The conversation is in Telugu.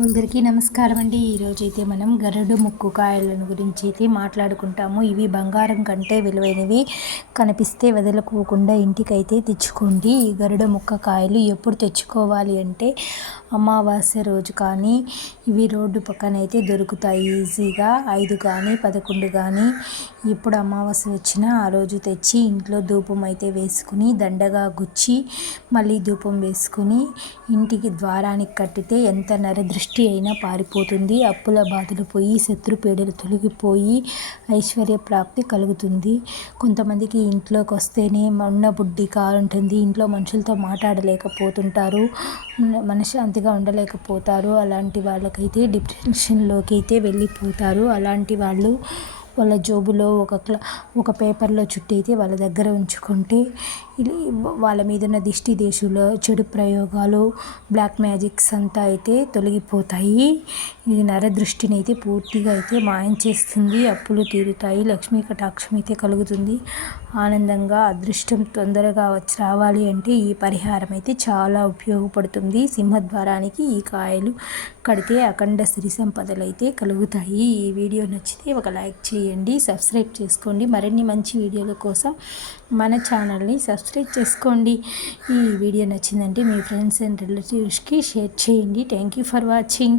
అందరికీ నమస్కారం అండి. ఈరోజైతే మనం గరుడు ముక్కు కాయలను గురించి అయితే మాట్లాడుకుంటాము. ఇవి బంగారం కంటే విలువైనవి. కనిపిస్తే వదులుకోకుండా ఇంటికైతే తెచ్చుకోండి. ఈ గరుడ ముక్క కాయలు ఎప్పుడు తెచ్చుకోవాలి అంటే అమావాస్య రోజు కానీ ఇవి రోడ్డు పక్కన అయితే దొరుకుతాయి ఈజీగా. 5 కానీ 11 కానీ ఎప్పుడు అమావాస్య వచ్చినా ఆ రోజు తెచ్చి ఇంట్లో ధూపం అయితే వేసుకుని దండగా గుచ్చి మళ్ళీ ధూపం వేసుకుని ఇంటికి ద్వారానికి కట్టితే ఎంత నరదృష్టి అయినా పారిపోతుంది. అప్పుల బాధలు పోయి శత్రుపీడలు తొలగిపోయి ఐశ్వర్య ప్రాప్తి కలుగుతుంది. కొంతమందికి ఇంట్లోకి వస్తేనే ఉన్న బుడ్డి కారుంటుంది. ఇంట్లో మనుషులతో మాట్లాడలేకపోతుంటారు, మనశ్శాంతిగా ఉండలేకపోతారు. అలాంటి వాళ్ళకైతే డిప్రెషన్లోకి అయితే వెళ్ళిపోతారు. అలాంటి వాళ్ళు వాళ్ళ జోబులో ఒక పేపర్లో చుట్టి అయితే వాళ్ళ దగ్గర ఉంచుకుంటే వాళ్ళ మీద ఉన్న దిష్టి దేశంలో చెడు ప్రయోగాలు బ్లాక్ మ్యాజిక్స్ అంతా అయితే తొలగిపోతాయి. ఇది నరదృష్టిని అయితే పూర్తిగా అయితే మాయం చేస్తుంది. అప్పులు తీరుతాయి, లక్ష్మీ కటాక్షం అయితే కలుగుతుంది. ఆనందంగా అదృష్టం తొందరగా వచ్చి రావాలి అంటే ఈ పరిహారం అయితే చాలా ఉపయోగపడుతుంది. సింహద్వారానికి ఈ కాయలు కడితే అఖండ సిరి సంపదలు అయితే కలుగుతాయి. ఈ వీడియో నచ్చితే ఒక లైక్ చేయండి, సబ్స్క్రైబ్ చేసుకోండి. మరిన్ని మంచి వీడియోల కోసం మన ఛానల్ని సబ్స్క్రైబ్ చేసుకోండి. ఈ వీడియో నచ్చిందంటే మీ ఫ్రెండ్స్ అండ్ రిలేటివ్స్కి షేర్ చేయండి. Thank you for watching.